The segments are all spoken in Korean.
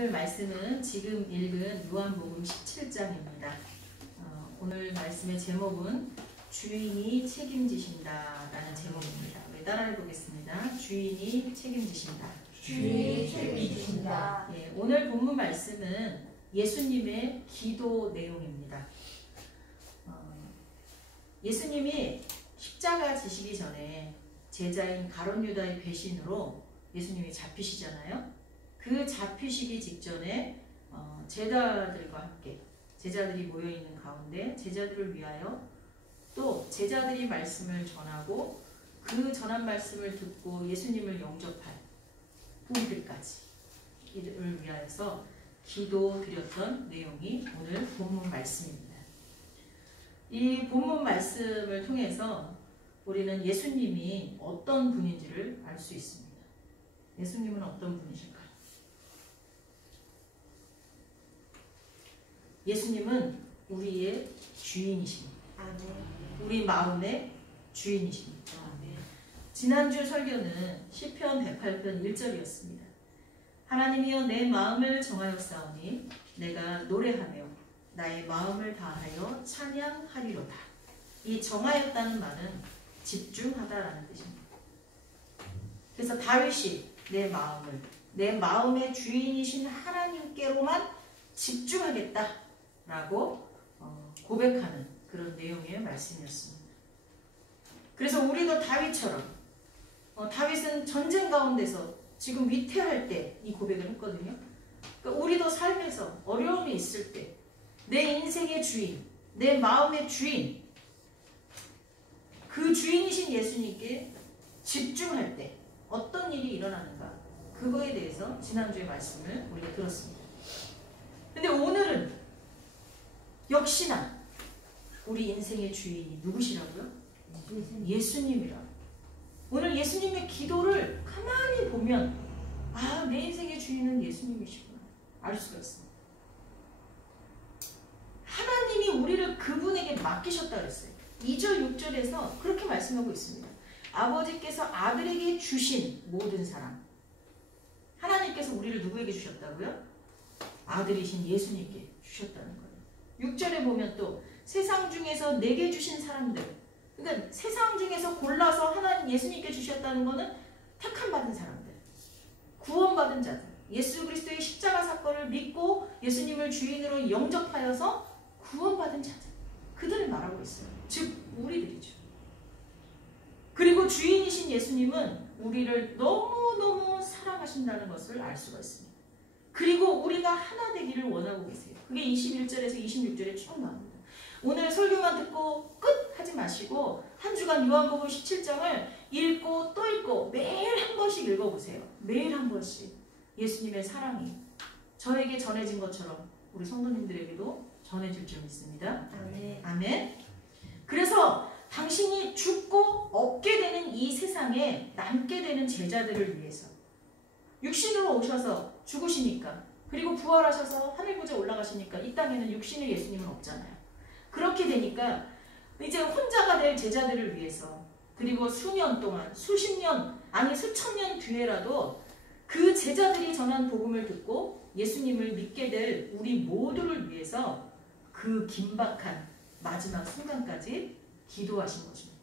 오늘 말씀은 지금 읽은 요한복음 17장입니다. 오늘 말씀의 제목은 주인이 책임지신다 라는 제목입니다. 우리 따라해 보겠습니다. 주인이 책임지신다. 주인이 책임지신다. 예, 오늘 본문 말씀은 예수님의 기도 내용입니다. 예수님이 십자가 지시기 전에 제자인 가룟 유다의 배신으로 예수님이 잡히시잖아요. 그 잡히시기 직전에 제자들과 함께 제자들이 모여있는 가운데 제자들을 위하여 또 제자들이 말씀을 전하고 그 전한 말씀을 듣고 예수님을 영접할 우리들까지 이를 위하여서 기도드렸던 내용이 오늘 본문 말씀입니다. 이 본문 말씀을 통해서 우리는 예수님이 어떤 분인지를 알 수 있습니다. 예수님은 어떤 분이실까요? 예수님은 우리의 주인이십니다. 우리 마음의 주인이십니다. 지난주 설교는 시편 108편 1절이었습니다. 하나님이여 내 마음을 정하였사오니 내가 노래하며 나의 마음을 다하여 찬양하리로다. 이 정하였다는 말은 집중하다라는 뜻입니다. 그래서 다윗이 내 마음의 주인이신 하나님께로만 집중하겠다라고 고백하는 그런 내용의 말씀이었습니다. 그래서 우리도 다윗처럼 다윗은 전쟁 가운데서 지금 위태할 때 이 고백을 했거든요. 그러니까 우리도 삶에서 어려움이 있을 때 내 인생의 주인, 내 마음의 주인, 그 주인이신 예수님께 집중할 때 어떤 일이 일어나는가, 그거에 대해서 지난주에 말씀을 우리가 들었습니다. 근데 오늘은 역시나 우리 인생의 주인이 누구시라고요? 예수님이라고. 오늘 예수님의 기도를 가만히 보면 내 인생의 주인은 예수님이시구나 알 수가 있습니다. 하나님이 우리를 그분에게 맡기셨다 그랬어요. 2절 6절에서 그렇게 말씀하고 있습니다. 아버지께서 아들에게 주신 모든 사랑. 하나님께서 우리를 누구에게 주셨다고요? 아들이신 예수님께 주셨다는 거예요. 6절에 보면 또 세상 중에서 내게 주신 사람들, 그러니까 세상 중에서 골라서 하나님 예수님께 주셨다는 거는 택함 받은 사람들, 구원받은 자들, 예수 그리스도의 십자가 사건을 믿고 예수님을 주인으로 영접하여서 구원받은 자들, 그들을 말하고 있어요. 즉 우리들이죠. 그리고 주인이신 예수님은 우리를 너무너무 사랑하신다는 것을 알 수가 있습니다. 그리고 우리가 하나 되기를 원하고 계세요. 그게 21절에서 26절에 쭉 나옵니다. 오늘 설교만 듣고 끝 하지 마시고 한 주간 요한복음 17장을 읽고 또 읽고 매일 한 번씩 읽어보세요. 매일 한 번씩 예수님의 사랑이 저에게 전해진 것처럼 우리 성도님들에게도 전해질 줄 믿습니다. 아멘. 그래서 당신이 죽고 얻게 되는 이 세상에 남게 되는 제자들을 위해서 육신으로 오셔서 죽으시니까, 그리고 부활하셔서 하늘구제 올라가시니까 이 땅에는 육신의 예수님은 없잖아요. 그렇게 되니까 이제 혼자가 될 제자들을 위해서, 그리고 수년 동안, 수십 년, 아니 수천 년 뒤에라도 그 제자들이 전한 복음을 듣고 예수님을 믿게 될 우리 모두를 위해서 그 긴박한 마지막 순간까지 기도하신 것입니다.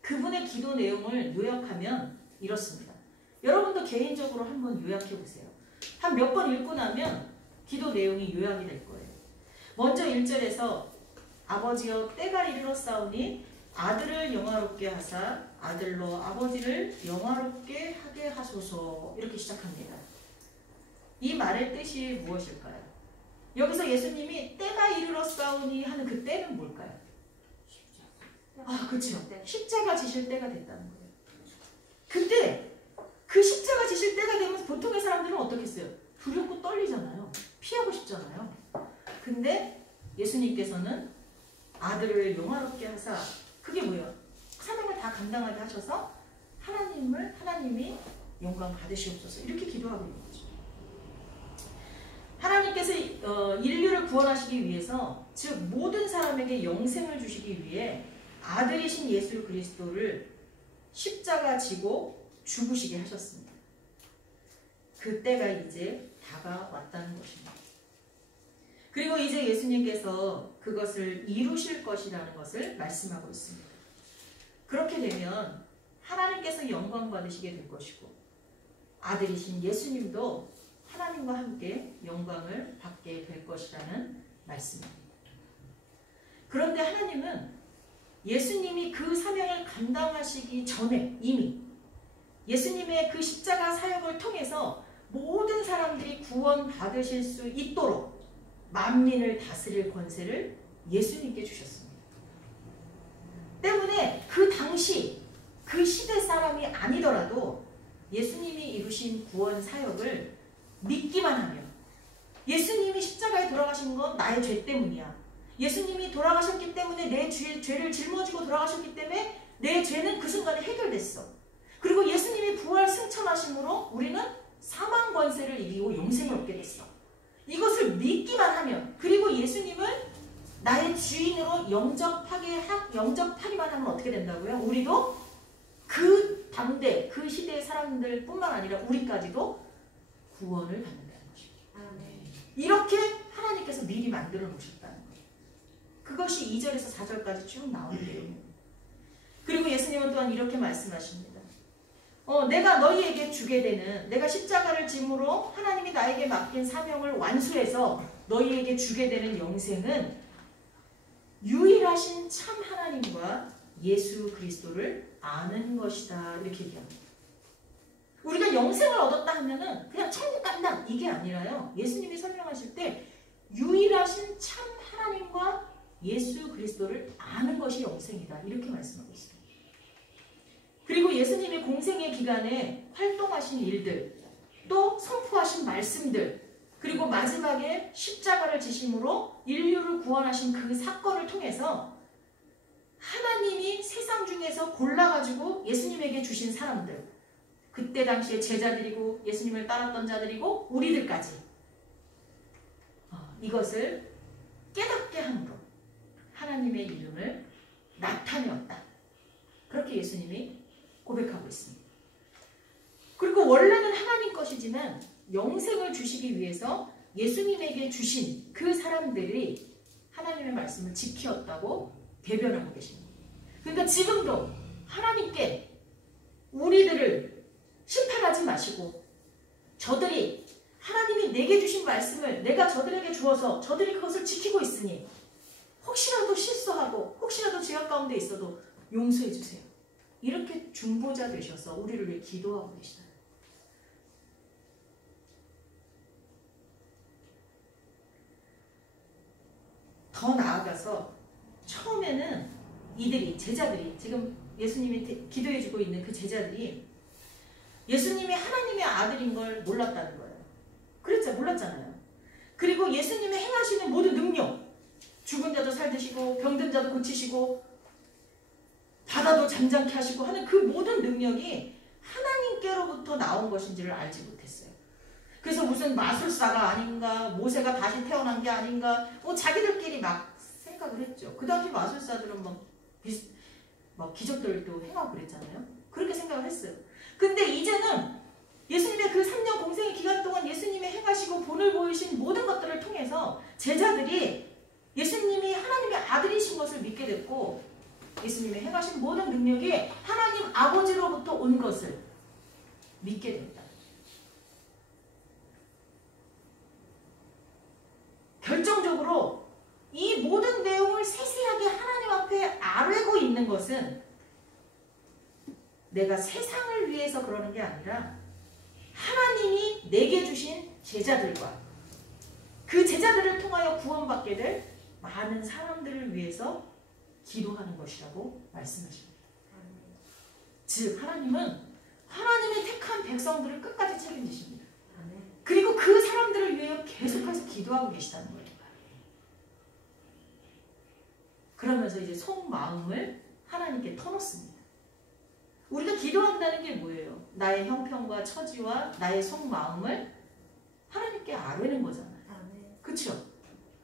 그분의 기도 내용을 요약하면 이렇습니다. 여러분도 개인적으로 한번 요약해 보세요. 한 몇 번 읽고 나면 기도 내용이 요약이 될 거예요. 먼저 1절에서 아버지여 때가 이르렀사오니 아들을 영화롭게 하사 아들로 아버지를 영화롭게 하게 하소서, 이렇게 시작합니다. 이 말의 뜻이 무엇일까요? 여기서 예수님이 때가 이르렀사오니 하는 그 때는 뭘까요? 그렇죠. 십자가 지실 때가 됐다는 거예요. 그때 그 십자가 지실 때가 되면서 보통의 사람들은 어떻게 했어요? 두렵고 떨리잖아요. 피하고 싶잖아요. 근데 예수님께서는 아들을 영화롭게 하사, 그게 뭐예요? 사명을 다 감당하게 하셔서 하나님이 영광 받으시옵소서, 이렇게 기도하고 있는 거죠. 하나님께서 인류를 구원하시기 위해서, 즉 모든 사람에게 영생을 주시기 위해 아들이신 예수 그리스도를 십자가 지고 죽으시게 하셨습니다. 그때가 이제 다가왔다는 것입니다. 그리고 이제 예수님께서 그것을 이루실 것이라는 것을 말씀하고 있습니다. 그렇게 되면 하나님께서 영광 받으시게 될 것이고 아들이신 예수님도 하나님과 함께 영광을 받게 될 것이라는 말씀입니다. 그런데 하나님은 예수님이 그 사명을 감당하시기 전에 이미 예수님의 그 십자가 사역을 통해서 모든 사람들이 구원받으실 수 있도록 만민을 다스릴 권세를 예수님께 주셨습니다. 때문에 그 당시 그 시대 사람이 아니더라도 예수님이 이루신 구원 사역을 믿기만 하면 예수님이 십자가에 돌아가신 건 나의 죄 때문이야. 예수님이 돌아가셨기 때문에 내 죄를 짊어지고 돌아가셨기 때문에 내 죄는 그 순간에 해결됐어. 그리고 예수님이 부활 승천하심으로 우리는 사망 권세를 이기고 영생을 얻게 됐어. 이것을 믿기만 하면 그리고 예수님을 나의 주인으로 영접하기만 하면 어떻게 된다고요? 우리도 그 당대 그 시대의 사람들 뿐만 아니라 우리까지도 구원을 받는다는 것입니다. 이렇게 하나님께서 미리 만들어 놓으셨다는 거예요. 그것이 2절에서 4절까지 쭉 나오는 내용입니다. 그리고 예수님은 또한 이렇게 말씀하십니다. 내가 너희에게 주게 되는 내가 십자가를 짐으로 하나님이 나에게 맡긴 사명을 완수해서 너희에게 주게 되는 영생은 유일하신 참 하나님과 예수 그리스도를 아는 것이다. 이렇게 얘기합니다. 우리가 영생을 얻었다 하면은 그냥 천국 간다 이게 아니라요. 예수님이 설명하실 때 유일하신 참 하나님과 예수 그리스도를 아는 것이 영생이다. 이렇게 말씀하고 있습니다. 그리고 예수님이 공생의 기간에 활동하신 일들, 또 선포하신 말씀들, 그리고 마지막에 십자가를 지심으로 인류를 구원하신 그 사건을 통해서 하나님이 세상 중에서 골라가지고 예수님에게 주신 사람들, 그때 당시에 제자들이고 예수님을 따랐던 자들이고 우리들까지 이것을 깨닫게 함으로 하나님의 이름을 나타내었다. 그렇게 예수님이 고백하고 있습니다. 그리고 원래는 하나님 것이지만 영생을 주시기 위해서 예수님에게 주신 그 사람들이 하나님의 말씀을 지키었다고 대변하고 계십니다. 그러니까 지금도 하나님께 우리들을 심판하지 마시고 저들이 하나님이 내게 주신 말씀을 내가 저들에게 주어서 저들이 그것을 지키고 있으니 혹시라도 실수하고 혹시라도 죄악 가운데 있어도 용서해 주세요. 이렇게 중보자 되셔서 우리를 위해 기도하고 계시다. 더 나아가서 처음에는 이들이 제자들이 지금 예수님이 기도해주고 있는 그 제자들이 예수님이 하나님의 아들인 걸 몰랐다는 거예요. 그랬죠? 몰랐잖아요. 그리고 예수님이 행하시는 모든 능력, 죽은 자도 살드시고 병든 자도 고치시고 바다도 잠잠케 하시고 하는 그 모든 능력이 하나님께로부터 나온 것인지를 알지 못했어요. 그래서 무슨 마술사가 아닌가, 모세가 다시 태어난 게 아닌가, 자기들끼리 막 생각을 했죠. 그 당시 마술사들은 막 기적들도 행하고 그랬잖아요. 그렇게 생각을 했어요. 근데 이제는 예수님의 그 3년 공생의 기간 동안 예수님이 행하시고 본을 보이신 모든 것들을 통해서 제자들이 예수님이 하나님의 아들이신 것을 믿게 됐고 예수님이 행하신 모든 능력이 하나님 아버지로부터 온 것을 믿게 된다. 결정적으로 이 모든 내용을 세세하게 하나님 앞에 알고 있는 것은 내가 세상을 위해서 그러는 게 아니라 하나님이 내게 주신 제자들과 그 제자들을 통하여 구원받게 될 많은 사람들을 위해서 기도하는 것이라고 말씀하십니다. 즉 하나님은 하나님의 택한 백성들을 끝까지 책임지십니다. 그리고 그 사람들을 위해 계속해서 기도하고 계시다는 거예요. 그러면서 이제 속마음을 하나님께 터놓습니다. 우리가 기도한다는 게 뭐예요? 나의 형편과 처지와 나의 속마음을 하나님께 아뢰는 거잖아요. 그렇죠?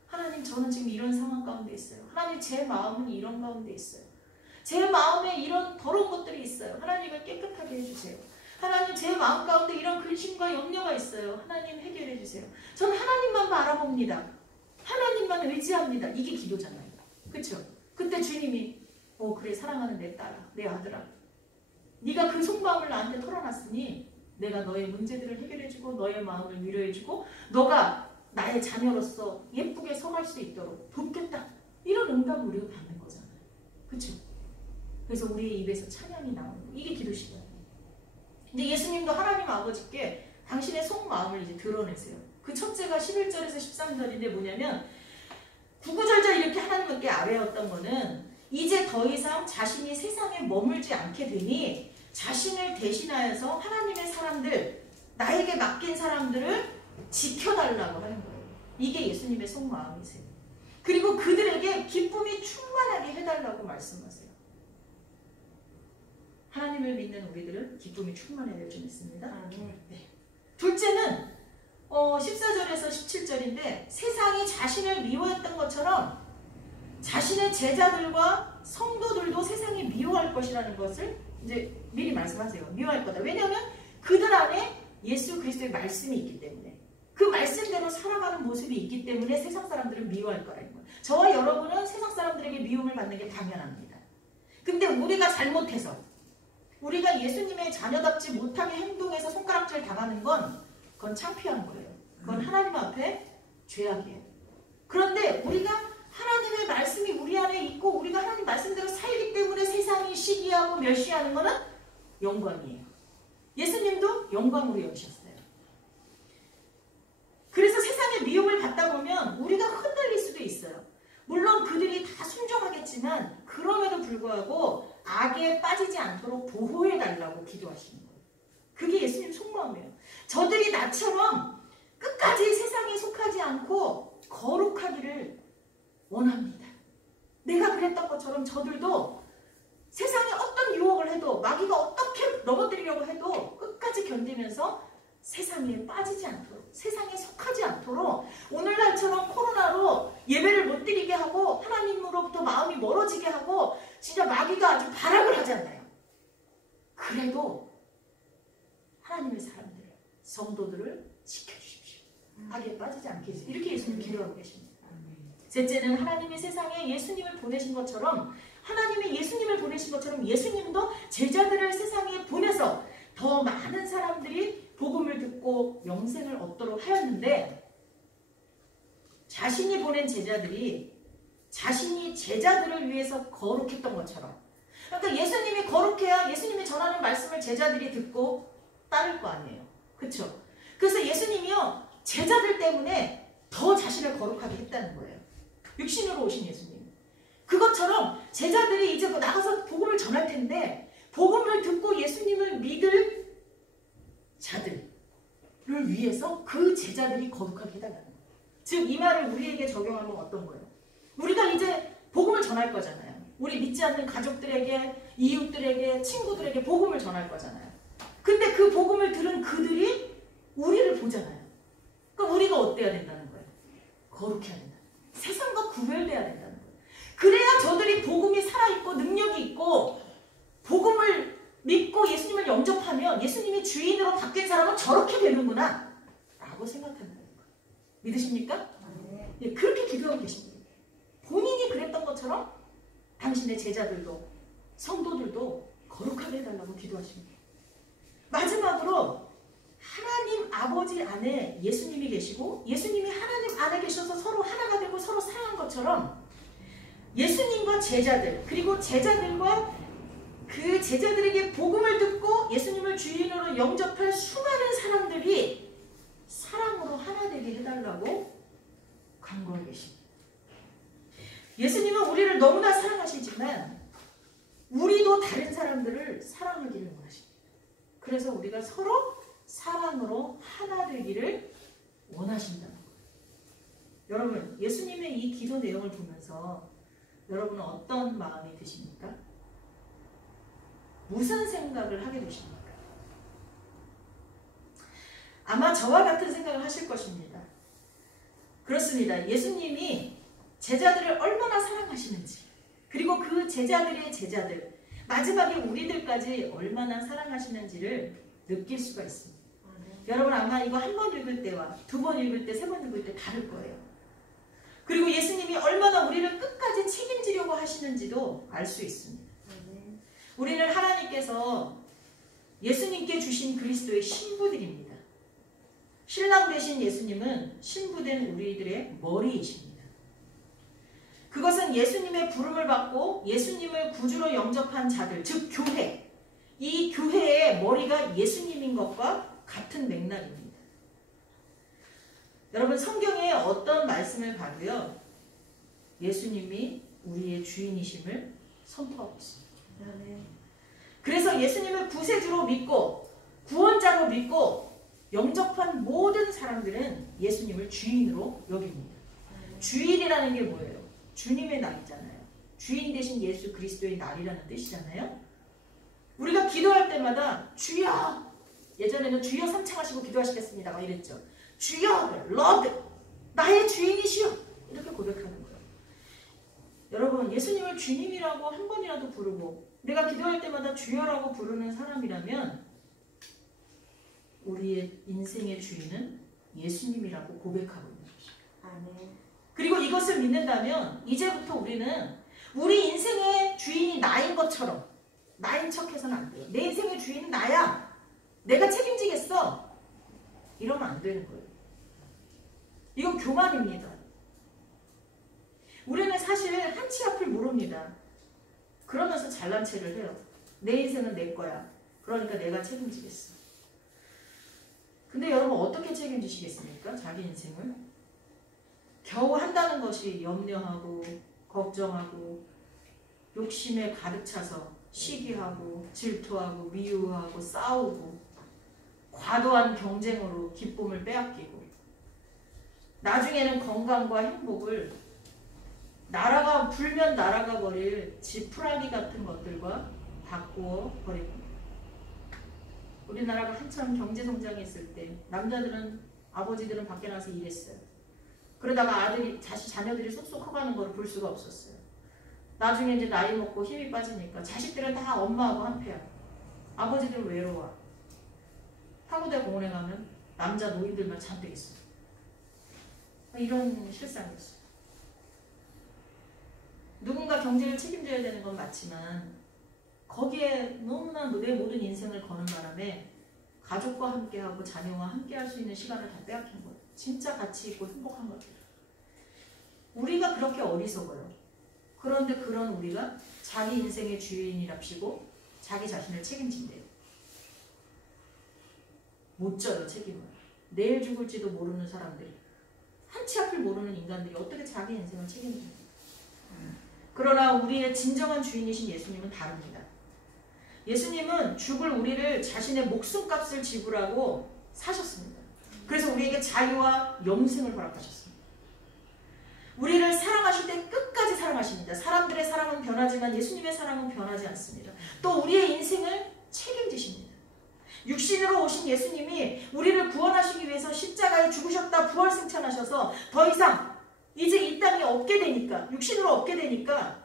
하나님, 저는 지금 이런 상황 가운데 있어요. 하나님, 제 마음은 이런 가운데 있어요. 제 마음에 이런 더러운 것들이 있어요. 하나님을 깨끗하게 해주세요. 하나님 제 마음 가운데 이런 근심과 염려가 있어요. 하나님 해결해 주세요. 저는 하나님만 바라봅니다. 하나님만 의지합니다. 이게 기도잖아요. 그렇죠? 그때 주님이 그래 사랑하는 내 딸아, 내 아들아, 네가 그 속마음을 나한테 털어놨으니 내가 너의 문제들을 해결해주고 너의 마음을 위로해주고 너가 나의 자녀로서 예쁘게 서갈 수 있도록 돕겠다. 이런 응답을 우리가 받는 거잖아요. 그렇죠? 그래서 우리의 입에서 찬양이 나오는 거. 이게 기도 시간이에요. 근데 예수님도 하나님 아버지께 당신의 속마음을 이제 드러내세요. 그 첫째가 11절에서 13절인데 뭐냐면 구구절절 이렇게 하나님께 아뢰었던 거는 이제 더 이상 자신이 세상에 머물지 않게 되니 자신을 대신하여서 하나님의 사람들, 나에게 맡긴 사람들을 지켜달라고 하는 거예요. 이게 예수님의 속마음이세요. 그리고 그들에게 기쁨이 충만하게 해달라고 말씀하세요. 하나님을 믿는 우리들은 기쁨이 충만해야 될 줄 믿습니다. 네. 둘째는 14절에서 17절인데 세상이 자신을 미워했던 것처럼 자신의 제자들과 성도들도 세상이 미워할 것이라는 것을 이제 미리 말씀하세요. 미워할 거다. 왜냐하면 그들 안에 예수 그리스도의 말씀이 있기 때문에 그 말씀대로 살아가는 모습이 있기 때문에 세상 사람들은 미워할 거라는 거예요. 저와 여러분은 세상 사람들에게 미움을 받는 게 당연합니다. 근데 우리가 잘못해서 우리가 예수님의 자녀답지 못하게 행동해서 손가락질 당하는 그건 창피한 거예요. 그건 하나님 앞에 죄악이에요. 그런데 우리가 하나님의 말씀이 우리 안에 있고 우리가 하나님 말씀대로 살기 때문에 세상이 시기하고 멸시하는 것은 영광이에요. 예수님도 영광으로 여기셨어요. 그래서 세상의 미움을 받다 보면 우리가 흔들릴 수도 있어요. 물론 그들이 다 순종하겠지만 그럼에도 불구하고 악에 빠지지 않도록 보호해달라고 기도하시는 거예요. 그게 예수님 속마음이에요. 저들이 나처럼 끝까지 세상에 속하지 않고 거룩하기를 원합니다. 내가 그랬던 것처럼 저들도 세상에 어떤 유혹을 해도 마귀가 어떻게 넘어뜨리려고 해도 끝까지 견디면서 세상에 빠지지 않도록 세상에 속하지 않도록 오늘날처럼 코로나로 예배를 못 드리게 하고 하나님으로부터 마음이 멀어지게 하고 진짜 마귀가 아주 발악을 하잖아요. 그래도 하나님의 사람들 성도들을 지켜주십시오. 악에 빠지지 않게 해주세요. 이렇게 예수님 기도하고 계십니다. 셋째는 하나님이 세상에 예수님을 보내신 것처럼 하나님이 예수님을 보내신 것처럼 예수님도 제자들을 세상에 보내서 더 많은 사람들이 복음을 듣고 영생을 얻도록 하였는데 자신이 보낸 제자들이 자신이 제자들을 위해서 거룩했던 것처럼 그러니까 예수님이 거룩해야 예수님이 전하는 말씀을 제자들이 듣고 따를 거 아니에요. 그렇죠? 그래서 예수님이요 제자들 때문에 더 자신을 거룩하게 했다는 거예요. 육신으로 오신 예수님. 그것처럼 제자들이 이제 나가서 복음을 전할 텐데 복음을 듣고 예수님을 믿을 자들을 위해서 그 제자들이 거룩하게 해달라는 거예요. 즉 이 말을 우리에게 적용하면 어떤 거예요? 우리가 이제 복음을 전할 거잖아요. 우리 믿지 않는 가족들에게, 이웃들에게, 친구들에게 복음을 전할 거잖아요. 근데 그 복음을 들은 그들이 우리를 보잖아요. 그럼 우리가 어때야 된다는 거예요? 거룩해야 된다. 세상과 구별돼야 된다는 거예요. 그래야 저들이 복음이 살아있고 능력이 있고 복음을 믿고 예수님을 영접하면 예수님이 주인으로 바뀐 사람은 저렇게 되는구나 라고 생각한다는 거예요. 믿으십니까? 네, 그렇게 기도하고 계십니다. 본인이 그랬던 것처럼 당신의 제자들도 성도들도 거룩하게 해달라고 기도하십니다. 마지막으로 하나님 아버지 안에 예수님이 계시고 예수님이 하나님 안에 계셔서 서로 하나가 되고 서로 사랑한 것처럼 예수님과 제자들 그리고 제자들과 그 제자들에게 복음을 듣고 예수님을 주인으로 영접할 수많은 사람들이 사랑으로 하나 되게 해달라고 간구하고 계십니다. 예수님은 우리를 너무나 사랑하시지만 우리도 다른 사람들을 사랑하기를 원하십니다. 그래서 우리가 서로 사랑으로 하나 되기를 원하신다는 거예요. 여러분, 예수님의 이 기도 내용을 보면서 여러분은 어떤 마음이 드십니까? 무슨 생각을 하게 되십니까? 아마 저와 같은 생각을 하실 것입니다. 그렇습니다. 예수님이 제자들을 얼마나 사랑하시는지 그리고 그 제자들의 제자들 마지막에 우리들까지 얼마나 사랑하시는지를 느낄 수가 있습니다. 여러분 아마 이거 한 번 읽을 때와 두 번 읽을 때, 세 번 읽을 때 다를 거예요. 그리고 예수님이 얼마나 우리를 끝까지 책임지려고 하시는지도 알 수 있습니다. 우리는 하나님께서 예수님께 주신 그리스도의 신부들입니다. 신랑 되신 예수님은 신부된 우리들의 머리이십니다. 그것은 예수님의 부름을 받고 예수님을 구주로 영접한 자들, 즉 교회, 이 교회의 머리가 예수님인 것과 같은 맥락입니다. 여러분 성경에 어떤 말씀을 봐도요, 예수님이 우리의 주인이심을 선포하고 있습니다. 그래서 예수님을 구세주로 믿고 구원자로 믿고 영접한 모든 사람들은 예수님을 주인으로 여깁니다. 주일이라는 게 뭐예요? 주님의 날이잖아요. 주인 대신 예수 그리스도의 날이라는 뜻이잖아요. 우리가 기도할 때마다 주여, 예전에는 주여 삼창하시고 기도하시겠습니다 막 이랬죠. 주여, 러드, 나의 주인이시여, 이렇게 고백하는 거예요. 여러분 예수님을 주님이라고 한 번이라도 부르고 내가 기도할 때마다 주여라고 부르는 사람이라면 우리의 인생의 주인은 예수님이라고 고백하고 있는 것입니다. 그리고 이것을 믿는다면 이제부터 우리는 우리 인생의 주인이 나인 것처럼 나인 척해서는 안 돼요. 내 인생의 주인은 나야, 내가 책임지겠어, 이러면 안 되는 거예요. 이건 교만입니다. 우리는 사실 한치 앞을 모릅니다. 그러면서 잘난 체를 해요. 내 인생은 내 거야, 그러니까 내가 책임지겠어. 근데 여러분 어떻게 책임지시겠습니까? 자기 인생을 겨우 한다는 것이 염려하고 걱정하고 욕심에 가득 차서 시기하고 질투하고 미워하고 싸우고 과도한 경쟁으로 기쁨을 빼앗기고 나중에는 건강과 행복을 불면 날아가 버릴 지푸라기 같은 것들과 바꾸어 버립니다. 우리나라가 한참 경제 성장했을 때 남자들은, 아버지들은 밖에 나가서 일했어요. 그러다가 자녀들이 쏙쏙 커가는 걸 볼 수가 없었어요. 나중에 이제 나이 먹고 힘이 빠지니까 자식들은 다 엄마하고 한패야. 아버지들은 외로워. 파고대 공원에 가면 남자 노인들만 잔뜩 있어요. 이런 실상이었어요. 누군가 경제를 책임져야 되는 건 맞지만 거기에 너무나 내 모든 인생을 거는 바람에 가족과 함께하고 자녀와 함께할 수 있는 시간을 다 빼앗긴 거예요. 진짜 가치 있고 행복한 것들. 우리가 그렇게 어리석어요. 그런데 그런 우리가 자기 인생의 주인이랍시고 자기 자신을 책임진대요. 못 져요, 책임을. 내일 죽을지도 모르는 사람들이, 한치 앞을 모르는 인간들이 어떻게 자기 인생을 책임집니까? 그러나 우리의 진정한 주인이신 예수님은 다릅니다. 예수님은 죽을 우리를 자신의 목숨값을 지불하고 사셨습니다. 그래서 우리에게 자유와 영생을 허락하셨습니다. 우리를 사랑하실 때 끝까지 사랑하십니다. 사람들의 사랑은 변하지만 예수님의 사랑은 변하지 않습니다. 또 우리의 인생을 책임지십니다. 육신으로 오신 예수님이 우리를 구원하시기 위해서 십자가에 죽으셨다 부활승천하셔서 더 이상 이제 이 땅에 없게 되니까, 육신으로 없게 되니까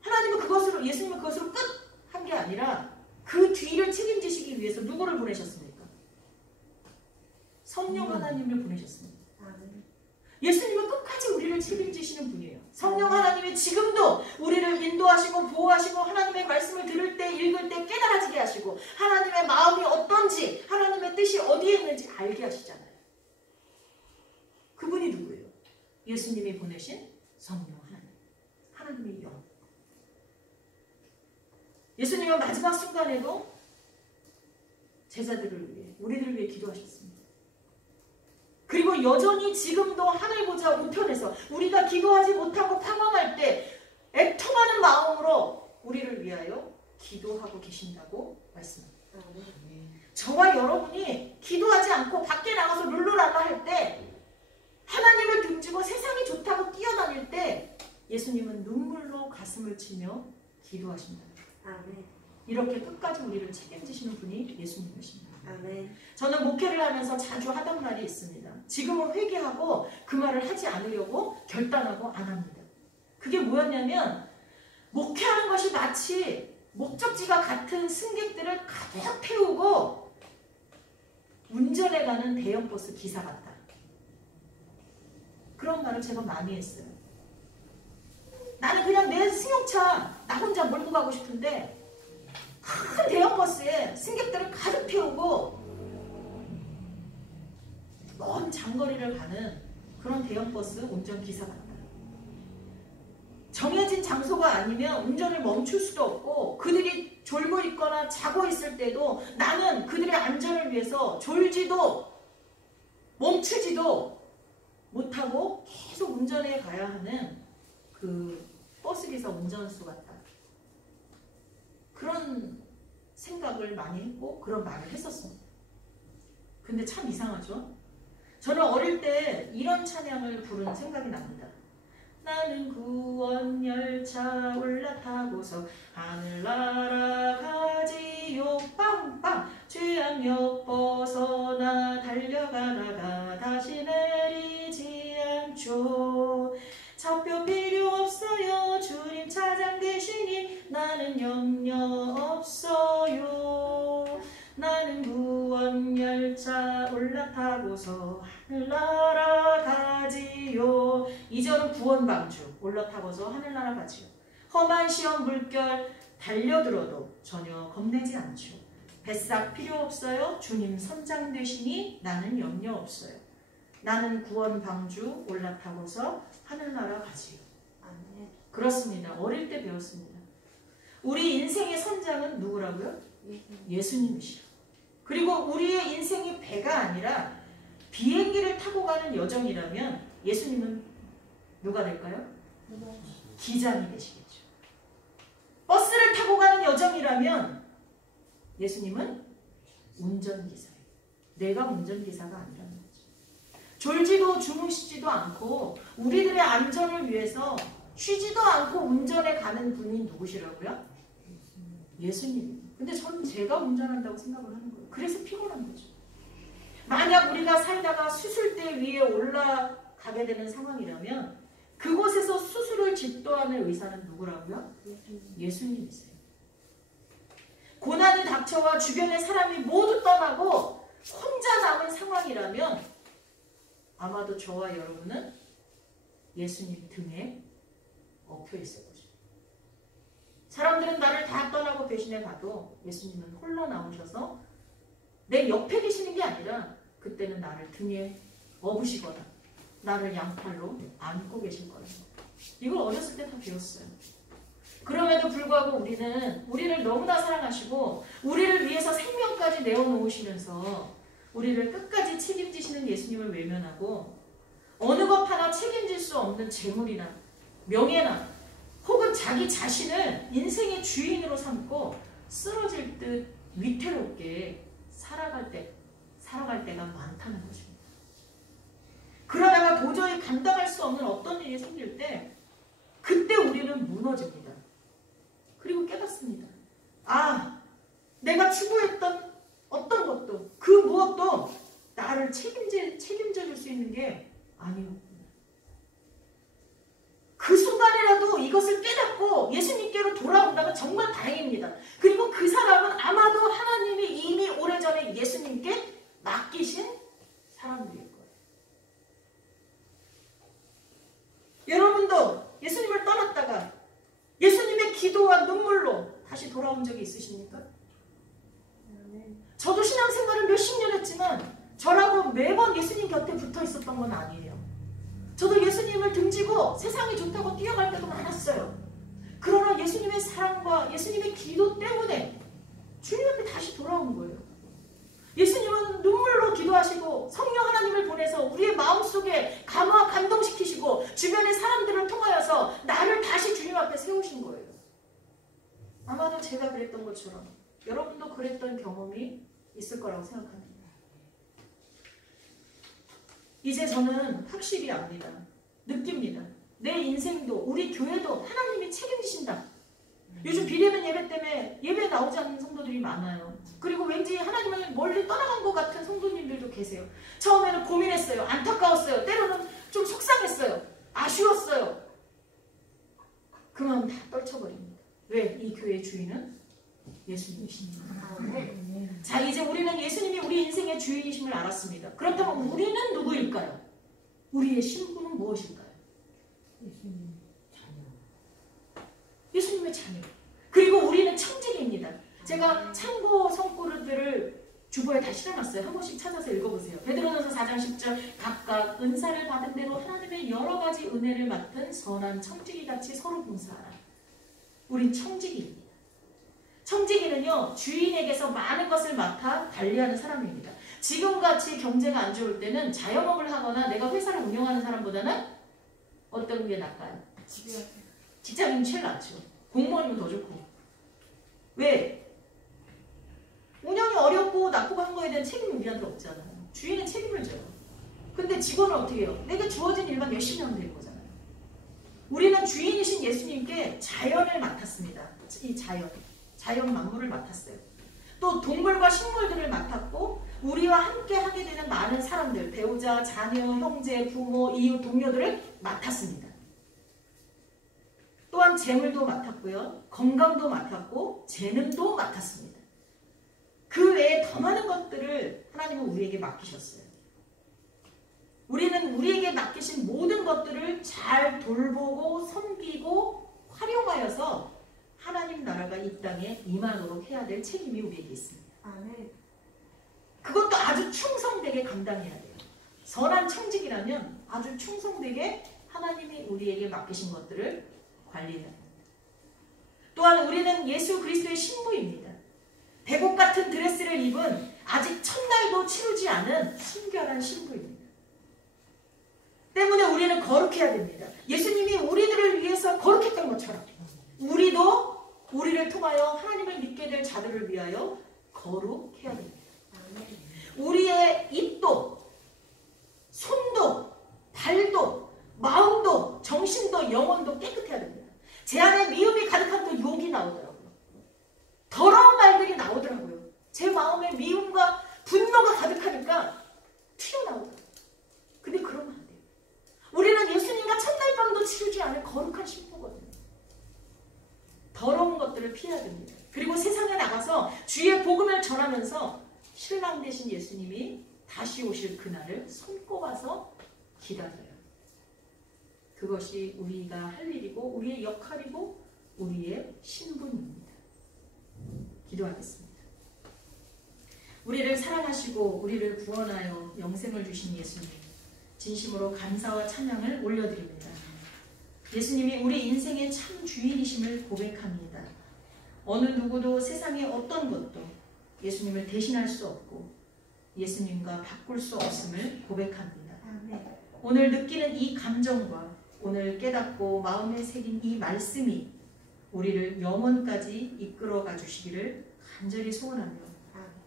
하나님은 예수님은 그것으로 끝 한 게 아니라 그 뒤를 책임지시기 위해서 누구를 보내셨습니까? 성령 하나님을 보내셨습니다. 예수님은 끝까지 우리를 책임지시는 분이에요. 성령 하나님이 지금도 우리를 인도하시고 보호하시고 하나님의 말씀을 들을 때, 읽을 때 깨달아지게 하시고 하나님의 마음이 어떤지, 하나님의 뜻이 어디에 있는지 알게 하시잖아요. 그분이 누구예요? 예수님이 보내신 성령 하나님, 하나님의 영. 예수님은 마지막 순간에도 제자들을 위해, 우리들을 위해 기도하셨습니다. 그리고 여전히 지금도 하늘 보좌 우편에서 우리가 기도하지 못하고 방황할 때 애통하는 마음으로 우리를 위하여 기도하고 계신다고 말씀합니다. 저와 여러분이 기도하지 않고 밖에 나가서 룰루랄라 할 때, 하나님을 등지고 세상이 좋다고 뛰어다닐 때 예수님은 눈물로 가슴을 치며 기도하신다. 이렇게 끝까지 우리를 책임지시는 분이 예수님이십니다. 저는 목회를 하면서 자주 하던 말이 있습니다. 지금은 회개하고 그 말을 하지 않으려고 결단하고 안 합니다. 그게 뭐였냐면, 목회하는 것이 마치 목적지가 같은 승객들을 가득 태우고 운전해가는 대형버스 기사 같다. 그런 말을 제가 많이 했어요. 나는 그냥 내 승용차 나 혼자 몰고 가고 싶은데 큰 대형버스에 승객들을 가득 태우고 먼 장거리를 가는 그런 대형버스 운전기사 같다. 정해진 장소가 아니면 운전을 멈출 수도 없고 그들이 졸고 있거나 자고 있을 때도 나는 그들의 안전을 위해서 졸지도 멈추지도 못하고 계속 운전해 가야 하는 그 버스기사 운전수 같다. 그런 생각을 많이 했고 그런 말을 했었습니다. 근데 참 이상하죠? 저는 어릴 때 이런 찬양을 부르는 생각이 납니다. 나는 구원열차 올라타고서 하늘나라 가지요 빵빵 죄악역 벗어나 달려가다가 다시 내리지 않죠. 차표 필요 없어요. 주님 차장 되시니 나는 염려 없어요. 나는 구원열차 올라타고서 하늘나라 가지요. 2절은 구원방주 올라타고서 하늘나라 가지요. 험한 시험 물결 달려들어도 전혀 겁내지 않죠. 뱃삭 필요 없어요. 주님 선장 되시니 나는 염려 없어요. 나는 구원방주 올라타고서 하늘나라 가지요. 그렇습니다. 어릴 때 배웠습니다. 우리 인생의 선장은 누구라고요? 예수님이시라. 그리고 우리의 인생이 배가 아니라 비행기를 타고 가는 여정이라면 예수님은 누가 될까요? 기장이 되시겠죠. 버스를 타고 가는 여정이라면 예수님은 운전기사예요. 내가 운전기사가 아니라는 거죠. 졸지도 주무시지도 않고 우리들의 안전을 위해서 쉬지도 않고 운전해 가는 분이 누구시라고요? 예수님. 근데 저는 제가 운전한다고 생각을 하는 거예요. 그래서 피곤한 거죠. 만약 우리가 살다가 수술대 위에 올라가게 되는 상황이라면 그곳에서 수술을 집도하는 의사는 누구라고요? 예수님이세요. 고난이 닥쳐와 주변의 사람이 모두 떠나고 혼자 남은 상황이라면 아마도 저와 여러분은 예수님 등에 엎여 있을 거죠. 사람들은 나를 다 떠나고 배신해 가도 예수님은 홀로 나오셔서 내 옆에 계시는 게 아니라 그때는 나를 등에 업으시거나 나를 양팔로 안고 계실 거예요. 이걸 어렸을 때 다 배웠어요. 그럼에도 불구하고 우리를 너무나 사랑하시고 우리를 위해서 생명까지 내어놓으시면서 우리를 끝까지 책임지시는 예수님을 외면하고 어느 것 하나 책임질 수 없는 재물이나 명예나 혹은 자기 자신을 인생의 주인으로 삼고 쓰러질 듯 위태롭게 살아갈 때가 많다는 것입니다. 그러다가 도저히 감당할 수 없는 어떤 일이 생길 때 그때 우리는 무너집니다. 그리고 깨닫습니다. 아, 내가 추구했던 어떤 것도 그 무엇도 나를 책임져 줄 수 있는 게 아니었구나. 그 순간이라도 이것을 깨닫고 예수님께로 돌아온다면 정말 다행입니다. 그리고 그 사람은 아마도 하나님이 이미 오래전에 예수님께 맡기신 사람들일 거예요. 여러분도 예수님을 떠났다가 예수님의 기도와 눈물로 다시 돌아온 적이 있으십니까? 저도 신앙생활을 몇십 년 했지만 저라고 매번 예수님 곁에 붙어 있었던 건 아니에요. 저도 예수님을 등지고 세상이 좋다고 뛰어갈 때도 많았어요. 그러나 예수님의 사랑과 예수님의 기도 때문에 주님 앞에 다시 돌아온 거예요. 예수님은 눈물로 기도하시고 성령 하나님을 보내서 우리의 마음속에 감화 감동시키시고 주변의 사람들을 통하여서 나를 다시 주님 앞에 세우신 거예요. 아마도 제가 그랬던 것처럼 여러분도 그랬던 경험이 있을 거라고 생각합니다. 이제 저는 확실히 압니다. 느낍니다. 내 인생도 우리 교회도 하나님이 책임지신다. 요즘 비대면 예배 때문에 예배에 나오지 않는 성도들이 많아요. 그리고 왠지 하나님을 멀리 떠나간 것 같은 성도님들도 계세요. 처음에는 고민했어요. 안타까웠어요. 때로는 좀 속상했어요. 아쉬웠어요. 그 마음 다 떨쳐버립니다. 왜? 이 교회의 주인은 예수님이십니다. 아멘. 자, 이제 우리는 예수님이 우리 인생의 주인이심을 알았습니다. 그렇다면 우리는 누구일까요? 우리의 신분은 무엇일까요? 예수님의 자녀. 그리고 우리는 청지기입니다. 제가 참고 성구들을 주보에 다 실어놨어요. 한 번씩 찾아서 읽어보세요. 베드로전서 4장 10절 각각 은사를 받은 대로 하나님의 여러 가지 은혜를 맡은 선한 청지기같이 서로 봉사하라. 우린 청지기입니다. 청지기는요, 주인에게서 많은 것을 맡아 관리하는 사람입니다. 지금같이 경제가 안 좋을 때는 자영업을 하거나 내가 회사를 운영하는 사람보다는 어떤 게 나을까요? 직장인이 제일 낫죠. 공무원이면 더 좋고. 왜? 운영이 어렵고 나쁘고 한 거에 대한 책임이 우리한테 없잖아요. 주인은 책임을 져요. 근데 직원은 어떻게 해요? 내게 주어진 일만 열심히 하면 되는 거잖아요. 우리는 주인이신 예수님께 자연을 맡았습니다. 이 자연 만물을 맡았어요. 또 동물과 식물들을 맡았고 우리와 함께 하게 되는 많은 사람들, 배우자, 자녀, 형제, 부모, 이웃, 동료들을 맡았습니다. 또한 재물도 맡았고요. 건강도 맡았고 재능도 맡았습니다. 그 외에 더 많은 것들을 하나님은 우리에게 맡기셨어요. 우리는 우리에게 맡기신 모든 것들을 잘 돌보고 섬기고 활용하여서 하나님 나라가 이 땅에 임하도록 해야 될 책임이 우리에게 있습니다. 아멘. 그것도 아주 충성되게 감당해야 돼요. 선한 청직이라면 아주 충성되게 하나님이 우리에게 맡기신 것들을 관리해야 됩니다. 또한 우리는 예수 그리스도의 신부입니다. 백옥 같은 드레스를 입은 아직 첫날도 치르지 않은 순결한 신부입니다. 때문에 우리는 거룩해야 됩니다. 예수님이 우리들을 위해서 거룩했던 것처럼 우리도 우리를 통하여 하나님을 믿게 될 자들을 위하여 거룩해야 됩니다. 우리의 입도, 손도, 발도, 마음도, 정신도, 영혼도 깨끗해야 됩니다. 제 안에 미움이 가득한 또 욕이 나오더라고요. 더러운 말들이 나오더라고요. 제 마음에 미움과 분노가 가득하니까 튀어나오더라고요. 근데 그러면 안 돼요. 우리는 예수님과 첫날 밤도 치르지 않을 거룩한 신부거든요. 더러운 것들을 피해야 됩니다. 그리고 세상에 나가서 주의 복음을 전하면서 신랑 되신 예수님이 다시 오실 그날을 손꼽아서 기다려요. 그것이 우리가 할 일이고 우리의 역할이고 우리의 신분입니다. 기도하겠습니다. 우리를 사랑하시고 우리를 구원하여 영생을 주신 예수님, 진심으로 감사와 찬양을 올려드립니다. 예수님이 우리 인생의 참 주인이심을 고백합니다. 어느 누구도 세상의 어떤 것도 예수님을 대신할 수 없고 예수님과 바꿀 수 없음을 고백합니다. 오늘 느끼는 이 감정과 오늘 깨닫고 마음에 새긴 이 말씀이 우리를 영원까지 이끌어가 주시기를 간절히 소원하며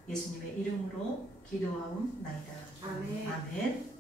예수님의 이름으로 기도하옵나이다. 아멘. 아멘.